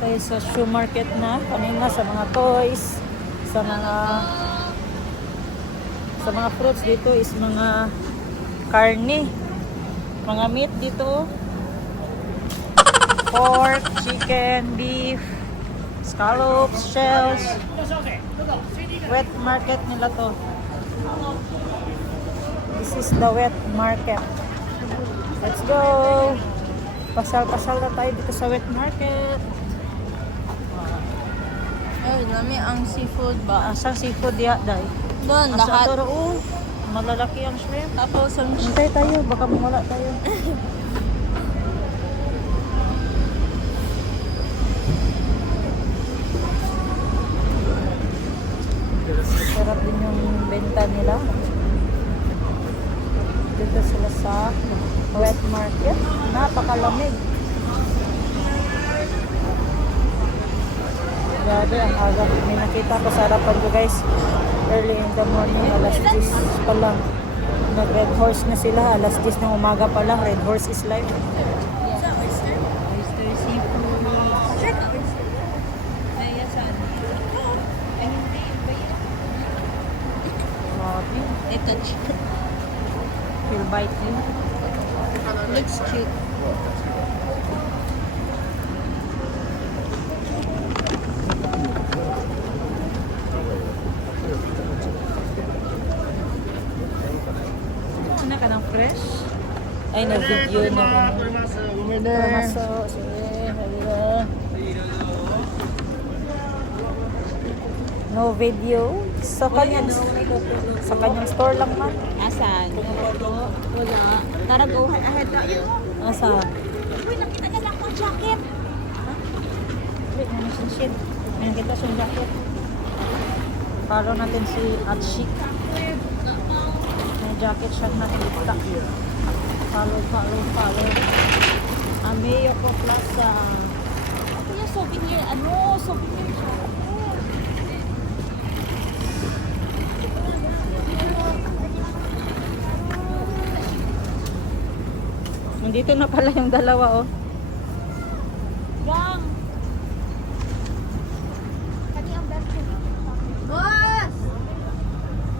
Tayo sa shoe market na. Kanina sa mga toys, sa mga fruits dito is mga karne. Mga meat dito. Pork, chicken, beef, scallops, shells. Wet market nila to. This is the wet market. Let's go! Pasal-pasal na tayo dito sa wet market. Ay, dami ang seafood ba? Asang seafood ya, day? Doon, Asa lahat. ito, malalaki ang shrimp. Tapos ang Hintay tayo, baka mawala tayo. Sarap din yung benta nila. Dito sila sa wet market. Napakalamig. Grabe, ang aga. May nakita ko sa harapan ko guys. Early in the morning, alas 10 pa lang. Nag-red horse na sila. Alas 10 ng umaga pa lang. Red horse is live. oyster seafood. Ay, saan? Ay, hindi. Grabe. Ito, chicken. Feel bite you. Looks cute. Ano ka ng fresh? Ay, nag-video na. Maso, sige, halila. No video. Sa kanyang store lang man. Asan? Wala. Tara, go ahead na yun. Asa? Uy, nakita niya lang akong jacket. Wait, ano siya shit? May nakita siyang jacket. Follow natin si Atshik. May jacket siya nakita. Follow. Ameo po Plaza. Ako yung souvenir, souvenir siya. Nandito na pala yung dalawa, oh. Gang! Kani ang best friend. Boss!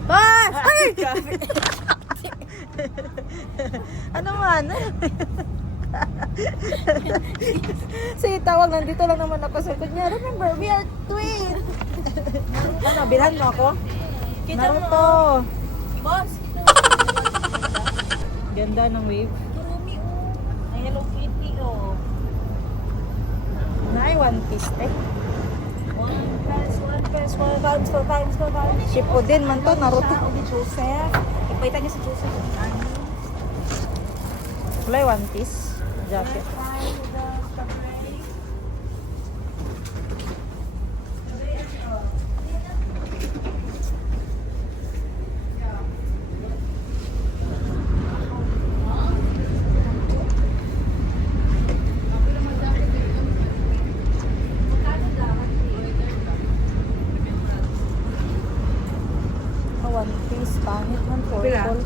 Boss! Ay! Ano man? Sige, tawag. Nandito lang naman ako sa kanya. Remember, we are twins. Ano, bilhan mo ako? Kita mo. Naruto. Boss! Ganda ng wave. Kurumi, oh. Ay, Hello Kitty, oh. Nay, one piece. Eh. One pounds. Shippuden man to, Naruto. Ni Joseph. Ipaitan niya si Joseph. Kulay one piece. Jacket. One piece, pangit man, purple.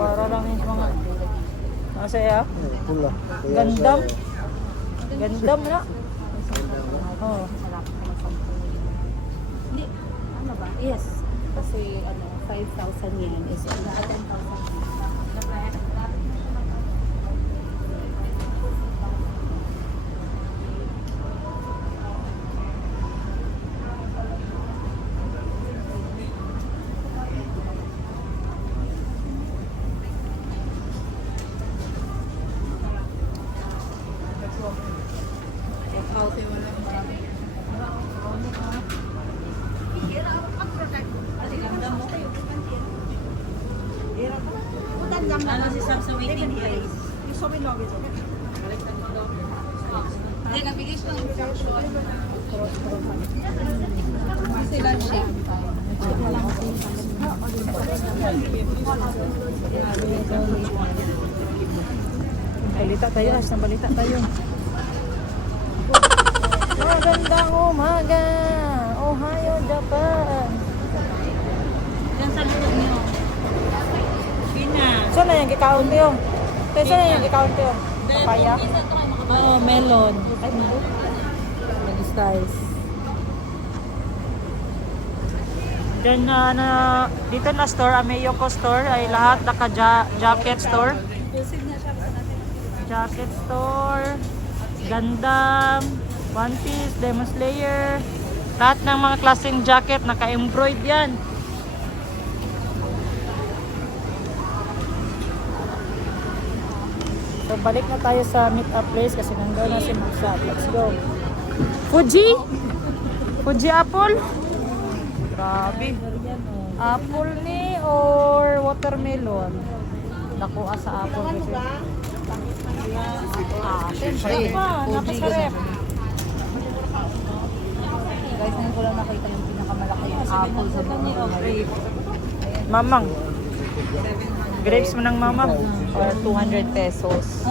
Para lang yung mga masaya. Pula. Gandam. Gandam na. Oh. Hindi, ano ba? Yes. Kasi 5,000 yen is 10,000. Ano si Sam sa waiting place? Hindi, nabigay siya ng instruction. Sila siya. Balita tayo, balita tayo. ng umaga, Ohio, Japan. Yan sa likod niyo. Pina. Saan na yung gikaunt yun? Saan na yung gikaunt yun? Papaya? Oo, melon. Ay, melon. Guys. Then dito na store, Ameyoko store ay lahat naka-jacket store. Jacket store, Gundam, One Piece, Demon Slayer. Lahat ng mga klaseng jacket naka-embroid yan. So balik na tayo sa meet-up place kasi nandoon na si Maxa. Let's go. Fuji? Fuji apple? Grabe. Apple ni or watermelon? Nakuha sa apple kasi. Siyempre pa. Napasarap. Guys, ngayon ko lang nakita yung pinakamalaki apple sa banyo. Mamang. Grapes mo ng mamang. Or 200 pesos.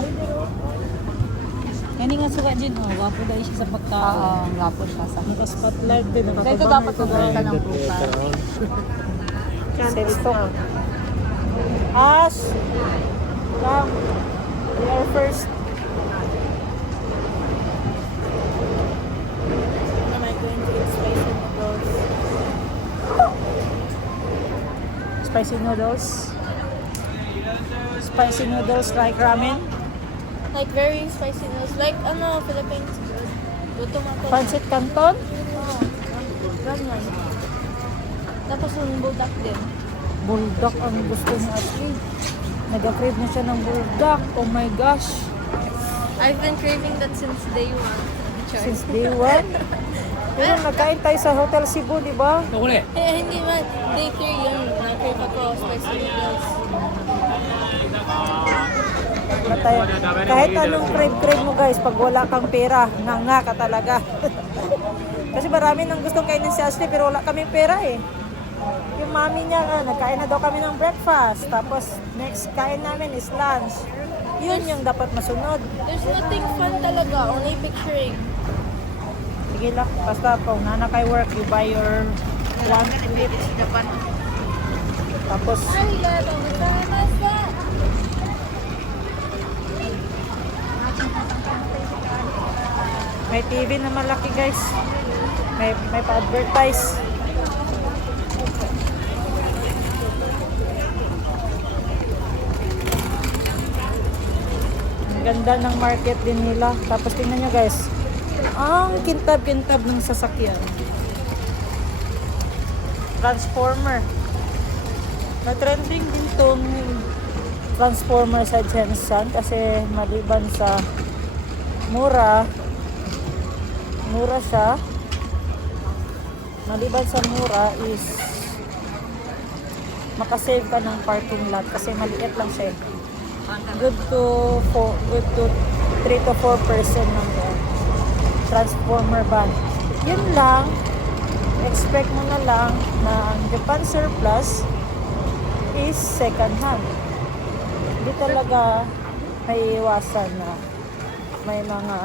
Yan nga suka din, oh. Wapo dahil siya sa pagkaon. Oo, wapo siya sa Naka-spotlight din. Kaya ito dapat pumunta ng prutas. Sales stock. Ash! Lang. We are first. Am I going to eat spicy noodles? Spicy noodles? Spicy noodles like ramen? Like very spicy noodles. Like, ano, Philippines. Luto mo ko. Pancit Canton? Oo. Ganyan. Tapos yung buldak din. Bulldog ang gusto ni Ashley. Nag-crave na siya ng bulldog. Oh my gosh. I've been craving that since day one. Char. Since day one. Pero nagkain tayo sa Hotel Cebu, di ba? Hindi man. Day 3 yun. Na-crave ako spicy noodles. Kahit anong crave mo guys, pag wala kang pera, nga ka talaga. Kasi marami nang gustong kainin si Ashley pero wala kaming pera eh. Yung mami niya, nagkain na daw kami ng breakfast. Tapos next kain namin is lunch. Yun yung dapat masunod. There's nothing fun talaga. Only picturing. Sige lang, basta kung nana kay work, you buy your lunch. Tapos, may TV na malaki guys. May pa-advertise. Ang ganda ng market din nila. Tapos tingnan nyo guys. Ang kintab-kintab ng sasakyan. Transformer. Na-trending din tong Transformer sa Jensen kasi maliban sa mura siya. Maliban sa mura is makasave ka ng parking lot kasi maliit lang siya. Good to 3 to 4% ng Transformer van. Yun lang. Expect mo na lang na ang Japan surplus is second hand. Hindi talaga may iwasan na may mga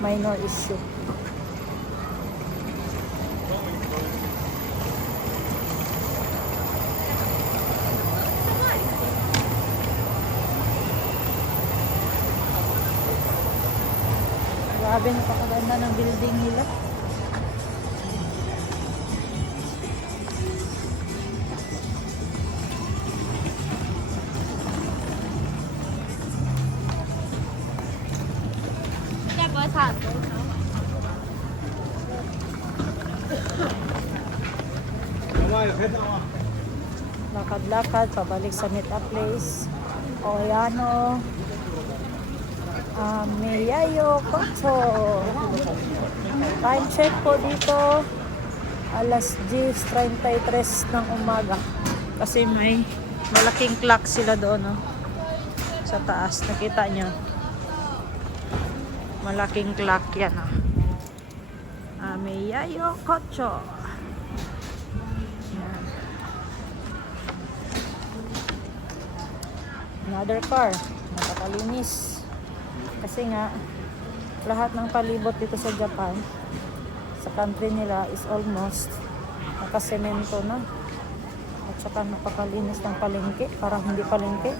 minor issue. Grabe, napakaganda ng building nila. Lakad-lakad, pabalik sa meet-up place. Oyano. Miyayo Kocho. Time check po dito. Alas 10:33 ng umaga. Kasi may malaking clock sila doon, no? Sa taas. Nakita nyo? Malaking clock yan, no? Miyayo Kocho. Yan. Another car. Nakakalinis. Kasi nga, lahat ng palibot dito sa Japan, sa country nila is almost nakasemento na. At saka napakalinis ng palengke, parang hindi palengke.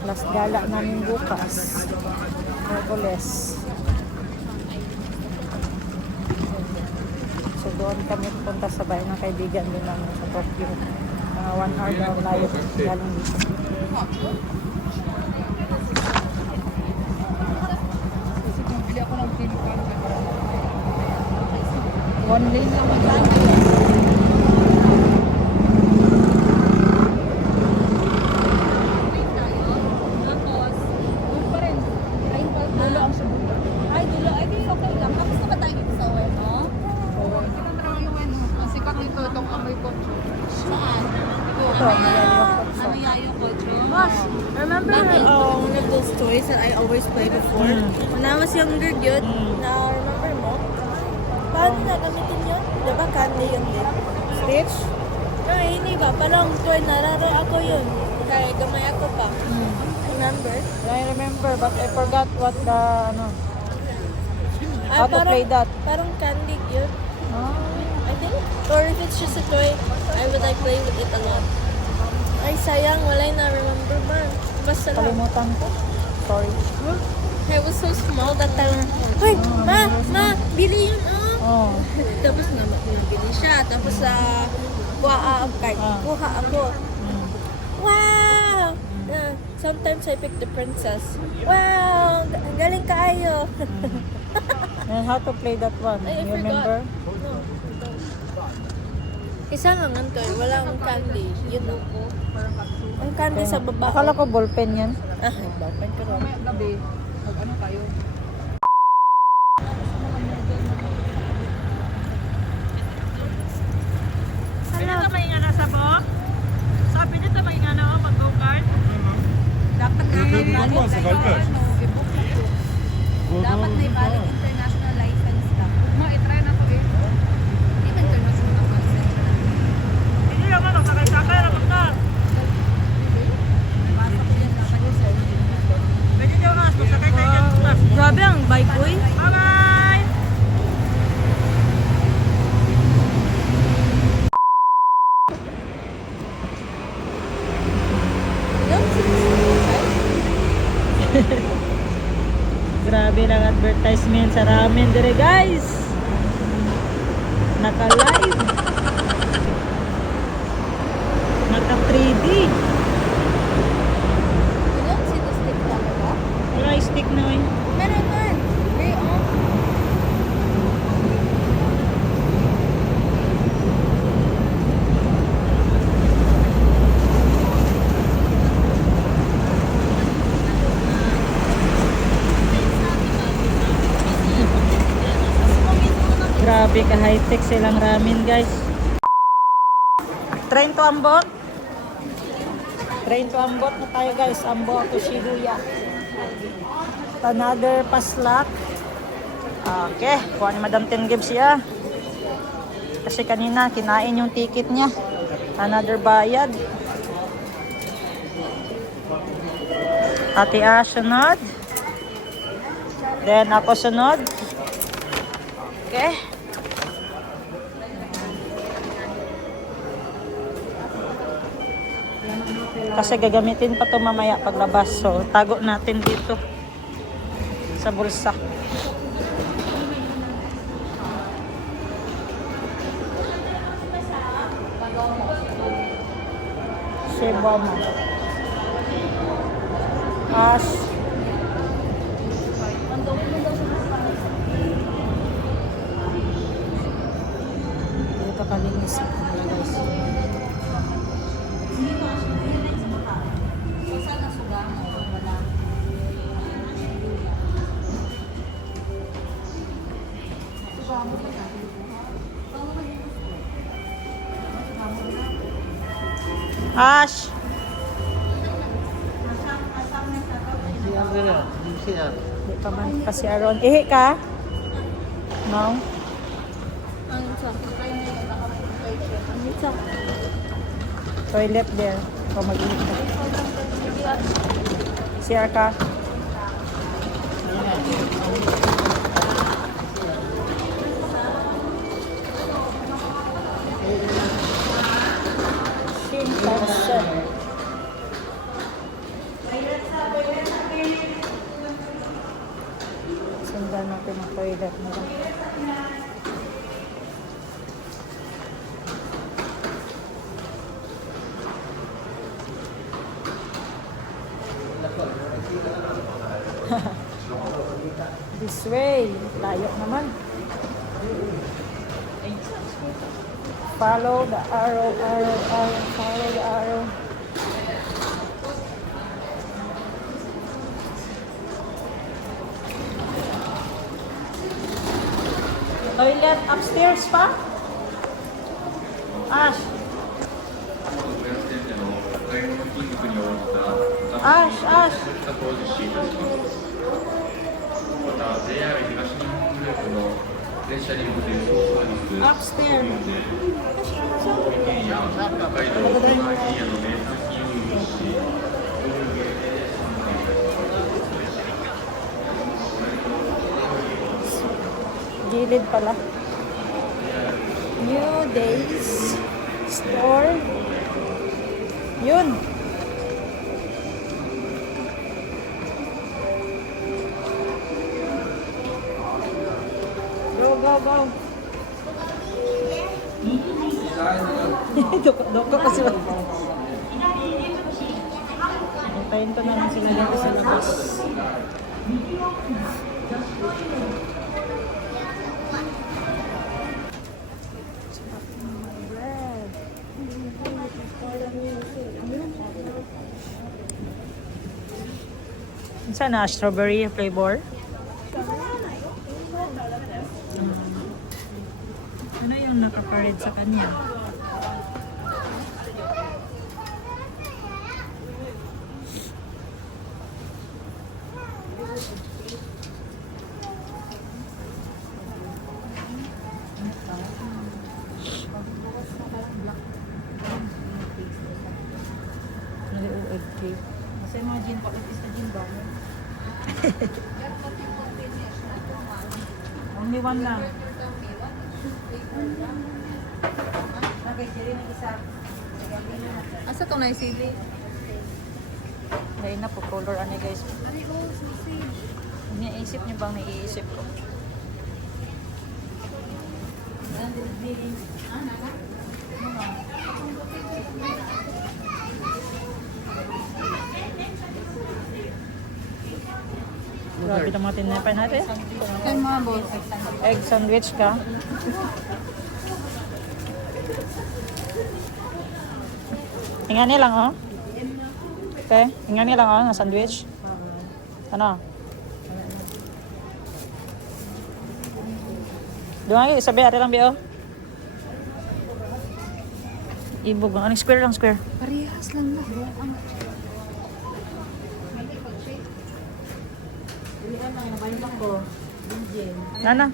Last gala namin bukas, Merkules. So doon kami punta sa bahay ng kaibigan din namin sa Tokyo. Mga 1 hour daw layo galing dito. One lane lang ang daan. Ay, dulo. Ay, di okay lang. Tapos na ba tayo dito sa Ueno? Sikat nito itong amoy ko. Saan? Ito, Ano yayo ko, Boss, remember one of those toys that I always play before? When I was younger, yun. Na, remember mo? Paano na gamitin yun? Diba candy yun din? Stitch? Ay, hindi ba? Parang toy, nararo ako yun. Kaya gamay ako pa. Remember? I remember, but I forgot what the, how to parang- play that. Parang candy yun. Ah, I think. Or if it's just a toy, I would like play with it a lot. Ay, sayang. Wala na remember ba? Basta lang. kalimutan ko. Sorry. I was so small that time. Ay, ma, bili yun, Oh. Tapos nabili siya. Tapos kuha ako. Mm. Wow! Sometimes I pick the princess. Wow! Ang galing kaayo. And how to play that one? Ay, I You forgot. remember? No. Isa lang ang toy. Wala akong candy. Yun ako. Ang candy sa baba. Akala ko ballpen yan. Ah, ballpen ko rin. Gabi, mag-ano tayo? Pwede ka may nga nasa bo? Sabi nito may nga na mag-go-kart? Dapat na Nagbubukas sa Valpas. Dapat na ibalik international license ka. Ma-try na ko eh. Hindi ba international license ka? Hindi naman, sakay-sakay naman ka. Pasok ko yan dapat yung service. Pwede daw nga, sakay tayo dyan. Grabe ang bike, boy. Bye-bye! Grabe lang advertisement sa ramen dire guys. Naka-live. Naka 3D. You don't see the stick talaga? Wala stick na eh. Meron man. Very on. Grabe ka high-tech silang ramen guys. Train to Ambon. Train to Ambon na tayo guys. Ambon to Shibuya. Another paslak. Okay, kuha ni Madam Tenggib siya. Kasi kanina kinain yung ticket niya. Another bayad. Ate Ash sunod. Then ako sunod. Okay. Kasi gagamitin pa to mamaya paglabas. So, tago natin dito sa bulsa. Shibama. Ash. Dito kalinis guys. Ash. Di pa man kasi aron. Ihi ka? No? Ang isa. Ang isa. Toilet there. O mag-iit ka. CR ka. Shinkansen. Sundan natin ang toilet mo lang. This way. Layo naman. Follow the arrow, follow the arrow. Toilet upstairs pa? Ash. Ash, Ash. また JR 東日本グループの列車に乗っているサービス Upstairs. 県や北海道東海エリアの名産品を輸入しGilid pala. New Days Store. Yun. Go, go, go. Doko kasi ba? Antayin ko naman sila dito sa labas. Bread. Sana strawberry flavor. Ano yung nakapared sa kanya? Egg cake. Kasi mga gin, pakitis na gin ba? Only one lang. Okay, sili na isa. Asa to na isili? Dahil na po, color ano guys. Iniisip niyo bang naiisip ko? Grabe naman tinapay natin. Kan mga boss. Egg sandwich ka. Ingani lang oh. Okay, ingani lang oh, na sandwich. Ano? Doon nga, sabi ate lang biyo. Ibog ang square lang, square. Parehas lang na. Nana.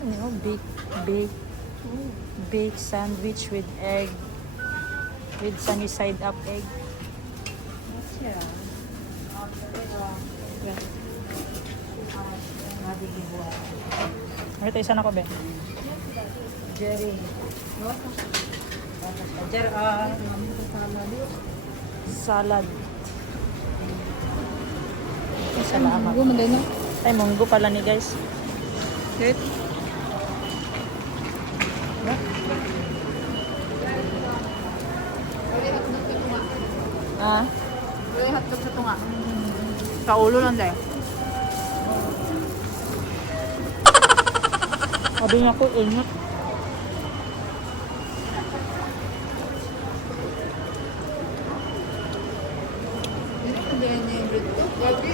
Ano, baked sandwich with egg. With sunny side up egg. Ito isa na ko, be. Jerry. Salad. Salamat. Munggo magay na. Ay, munggo pala ni guys. Kit. Ah, Wala hotdog sa tunga. Sa ulo lang dahil. sabi niya ko, init. Hindi niya yung bread to. Lagi.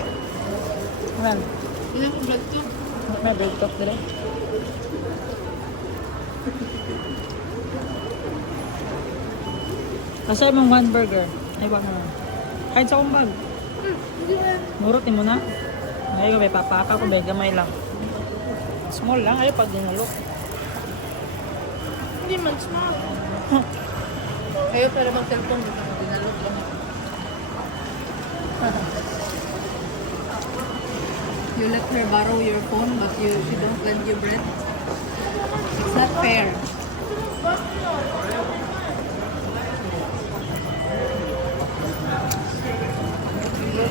Well, Hindi ko bread to. may bread talk dire. Asa mong one burger? Ay, wag na. Kahit sa akong bag. Murot mo na. Ay, may papaka ko, gamay lang. Small lang, ay pag dinalok. Hindi man small. Kayo para mag-cellphone dito. Dinalog lang. You let her borrow your phone but she don't lend you bread. It's not fair.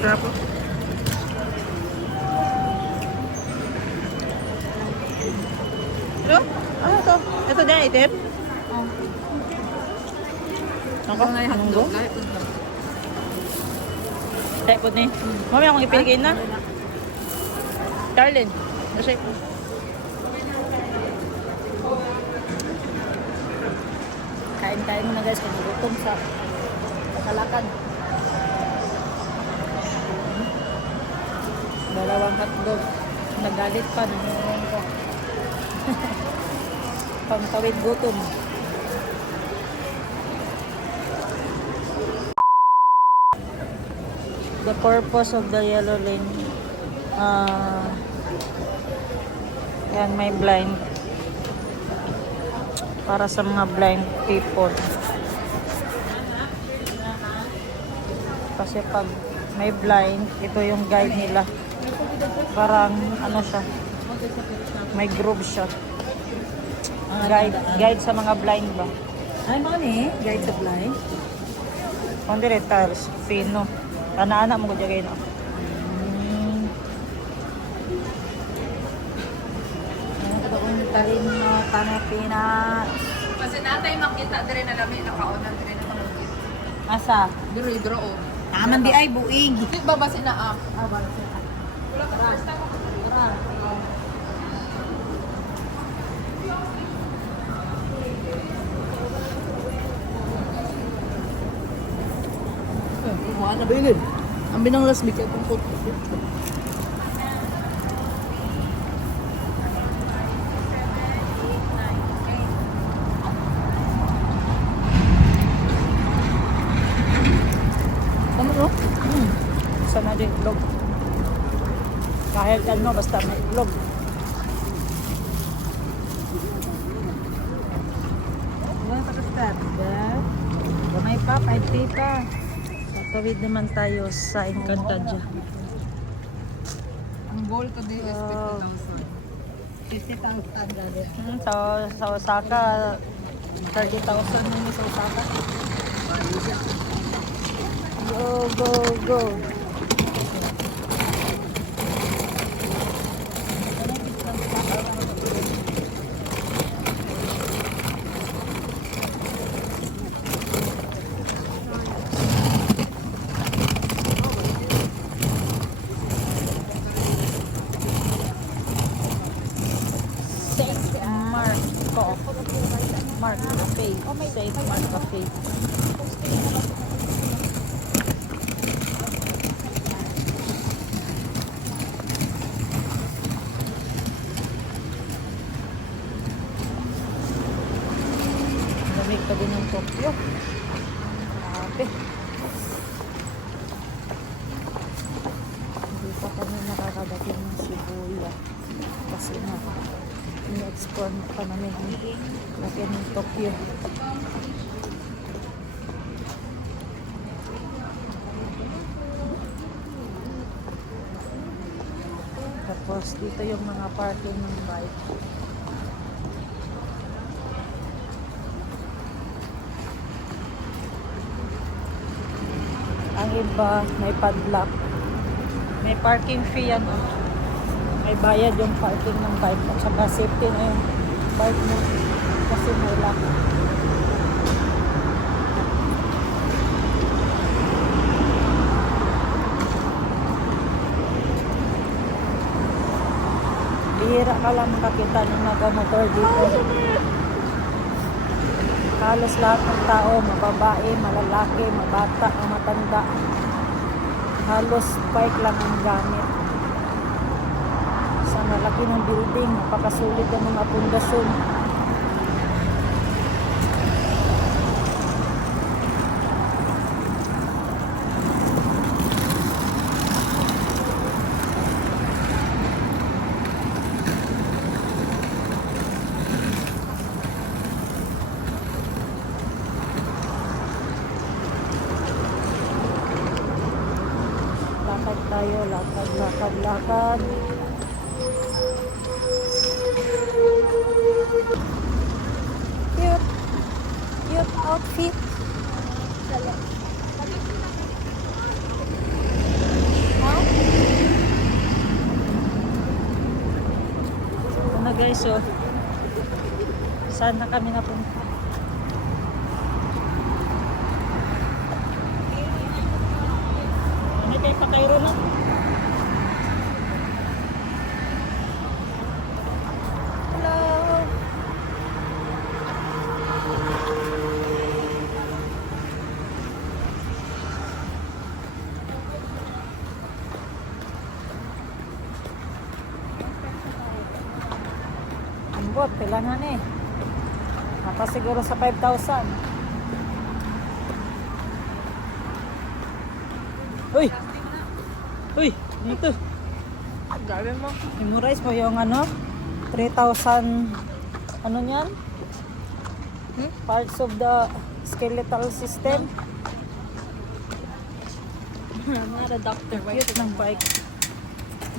Sarap po. Hello? Ano to? Ito din, itim? Ako? Munggo? Tayo po ni. Mami, akong ipilikin na. Darlene. Kasi. Kain-kain mo na guys. Kung gutom sa Kalakan. Dalawang hotdog. Nagalit pa. Nangyayang ko. Pangtawid gutom. The purpose of the yellow lane. Yan, may blind. Para sa mga blind people. Kasi pag may blind, ito yung guide nila. Parang ano siya, may group siya. Guide sa mga blind ba? Ay, mga ni, guide sa blind. Kundi retires, Pino. Anak-anak mo ko dyan kayo. Ang talin mo, Panapinas. Kasi natay makita dire na namin nakaonan dire na pamangkin. Asa? Diro idro o. Naman di ay buig. Di ba ba sina Ano ba yun? Ang binanglas bigyan kong puto. Tama no? Isa na din itlog. Kahit ano, basta may itlog. Ano pa ka-start? Gamay pa, 5 pa. Tatawid naman tayo sa Encantadia. Ang goal ko din is 50,000. 50,000 dali. Sa Osaka, 30,000 naman sa Osaka. Go, go, go. Saint Mark Cafe. Saint Mark Cafe. Lamig pa din ng Tokyo. Grabe. Hindi pa kami nakakadating ng Shibuya. Kasi na, in-explore pa namin laki ng Tokyo. Tapos dito yung mga parking ng bike. Ang iba may padlock. May parking fee yan. May bayad yung parking ng bike at saka safety na yung bike mo kasi may lock. Bihira ka lang makakita ng nagamotor dito. Halos lahat ng tao, mababae, malalaki, mabata, matanda. Halos bike lang ang gamit. Sa malaki ng building, napakasulit ang mga pundasyon. Lakad tayo, lakad, lakad, lakad. Cute. Cute outfit. Huh? Ito na guys, oh. Saan na kami napunta? Ano kayo pa kayo ron? Hello! Ang bot, kailangan eh. Napasiguro sa 5,000. Uy! Uy! Dito! Gawin mo. Memorize mo yung ano? 3,000 ano yan? Parts of the skeletal system. I'm not a doctor. Why Cute ng bike.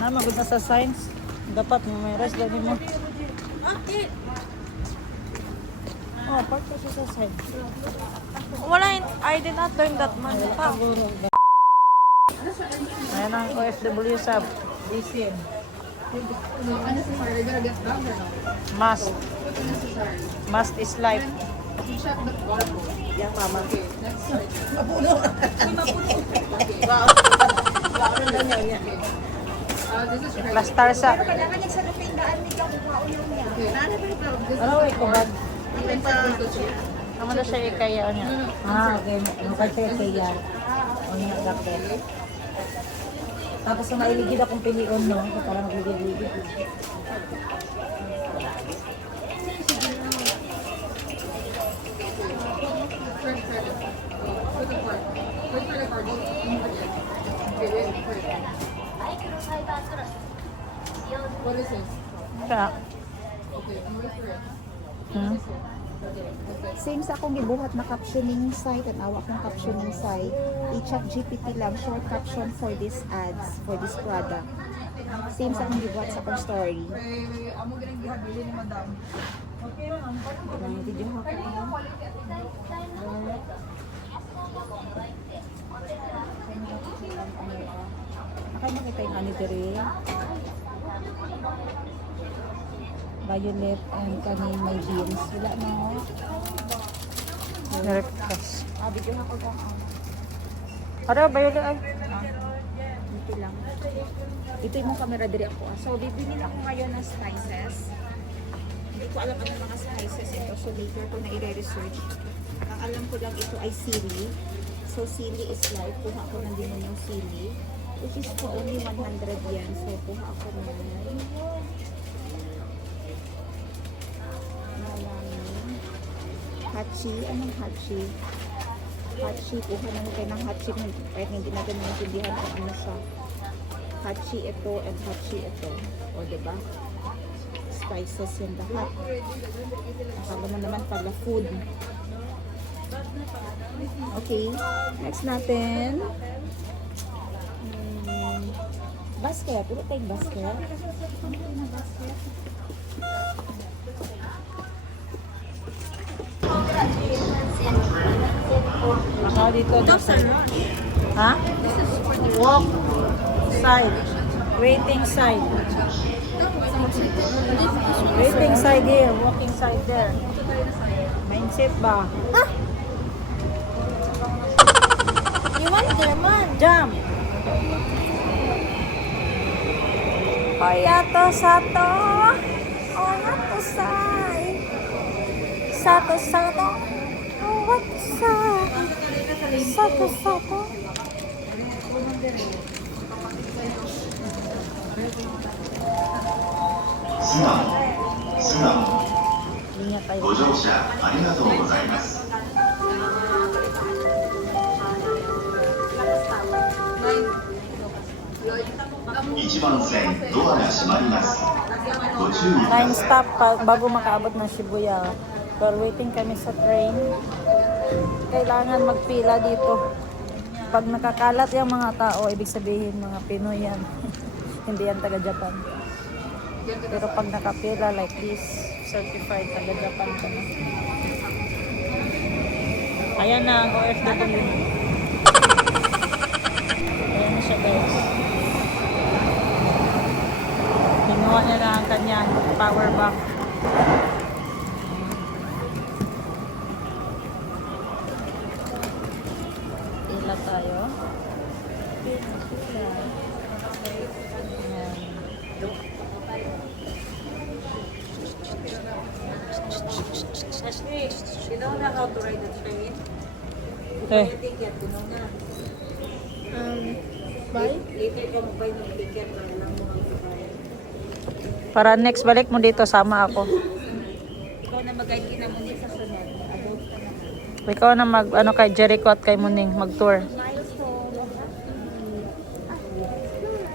Na, magod na sa science. Dapat memorize lagi mo. Oh, part kasi sa science. I did not learn that much. Ayan ang OFW sub. DCM. So unnecessary. You're gonna get back or no? Must. Unnecessary. Must is life. You check the barcode. Yang mama. Okay, next slide. This is credit. Plastar sa. Okay. Ano ay kubad? You can put this here. Naman na siya ikaya niya. Ah, okay. Mukha siya ikaya. O niya, dakit. Tapos na mailigid akong pilion, no? Parang ligid-ligid. Credit. Put the card. Put credit card. Okay, wait. What is this? Siya. Okay, I'm wait for it. Hmm? Same sa akong gibuhat na captioning site and awak ng captioning site. I-chat GPT lang short caption for this ads, for this product. Same sa akong gibuhat sa akong story. Amo ganang gihabili ni madam. Ang video ha ko. Akay makita yung ano diri. Violet and kanin may beans. Wala na ho. Direktas. Video ha ko kung Ano ba yun? Ay? dito lang. Ito yung camera diri ako. So, bibili ako ngayon ng spices. Hindi ko alam ano mga spices ito. So, later ko na i-research. Ang alam ko lang ito ay sili. So, sili is life. Kuha ko ng din yung sili. Which is for only 100 yen. So, kuha ako ng hachi. Anong hachi? Hachi. Kuha naman kayo ng hachi. Kahit hindi natin maintindihan kung ano siya. Hachi ito and hachi ito. O, diba? Spices yung lahat. Akala mo naman pala food. Okay. Next natin. Basket. Puro tayong basket. Ano tayo na basket? Baka dito. Ha? Walk side. Waiting side. Waiting side here. Walking side there. Mindset ba? You want there, man? Jump! Oyato sato. Oyato sai. Sato sato. Oyato sai. Sato sato. Ingat tayo. ご乗車ありがとうございます。1番線ドアが閉まります。ご注意くだ 9 さい。 stop bago makaabot ng Shibuya. Pero waiting kami sa train. Kailangan magpila dito. Pag nakakalat yung mga tao, ibig sabihin mga Pinoy yan. Hindi yan taga-Japan. Pero pag nakapila like this, certified taga-Japan ka na. Ayan na ang OFW. Ayan na siya guys. Kinuha niya na ang kanyang power bank. Pila tayo. Ayan. You don't know how to ride the train? Okay. Ticket, you know na. Bye? Later ka mag-buy ng ticket na alam mo ang bayad. Para next balik mo dito, sama ako. Ikaw na mag-guide na mo sa sunod. Adult ka na. Ikaw na mag, ano kay Jericho at kay Muning, mag-tour.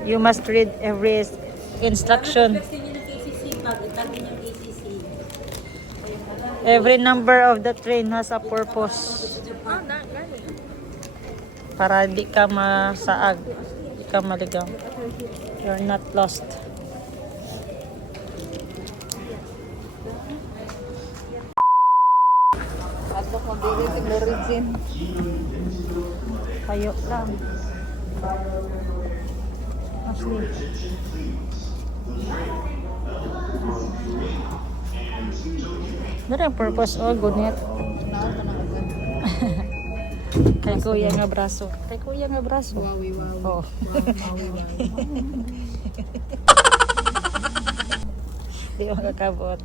You must read every instruction. Gusto niyo ng KCC, pag-itagin yung KCC. Every number of the train has a purpose. Para di ka masaag, di ka maligaw. You're not lost. Adto ko dili sa origin. Kayo lang. Ashley. Ano ang purpose? Oh, gunit. Kay kuya nga braso. Kay kuya nga braso. Wawi. Oh. Di mo kakabot.